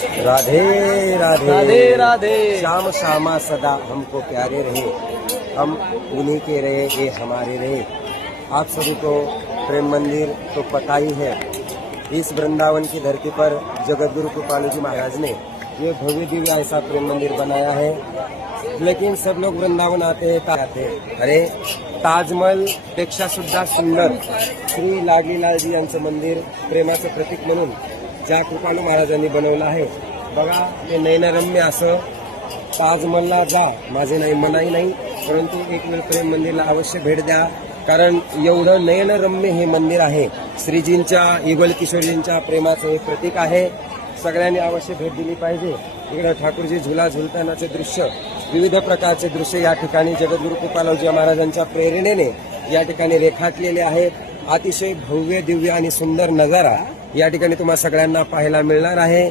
राधे राधे राधे राधे। श्याम श्यामा सदा हमको प्यारे रहे, हम उन्हीं के रहे, ये हमारे रहे। आप सभी को प्रेम मंदिर तो पता ही है। इस वृंदावन की धरती पर जगतगुरु कृपालु जी महाराज ने ये भव्य दिव्य ऐसा प्रेम मंदिर बनाया है। लेकिन सब लोग वृंदावन आते हैं, अरे ताजमहल पेक्षा सुद्धा सुंदर श्री लाडलीलालजी यांचं मंदिर प्रेमाचं प्रतीक म्हणून ज्या कृपालू महाराजांनी बनवलं आहे बघा, ते नयनरम्य असं ताजमहलला जा, माझे नाही मनाई नाही, परंतु एक वेळ प्रेम मंदिरला अवश्य भेट द्या, कारण एवढं नयनरम्य हे मंदिर आहे। श्रीजींच्या युगल किशोरजींच्या प्रेमाचं हे प्रतीक आहे। सगळ्यांनी अवश्य भेट दिली पाहिजे। इकडे ठाकूरजी झुला झुलतानाचे दृश्य, विविध प्रकारचे दृश्य या ठिकाणी जगद्गुरु कृपालूजी महाराजांच्या प्रेरणेने या ठिकाणी रेखाटलेले आहेत। अतिशय भव्य दिव्य आणि सुंदर नजारा या ठिकाणी तुम्हा सगळ्यांना पाहायला मिळणार आहे।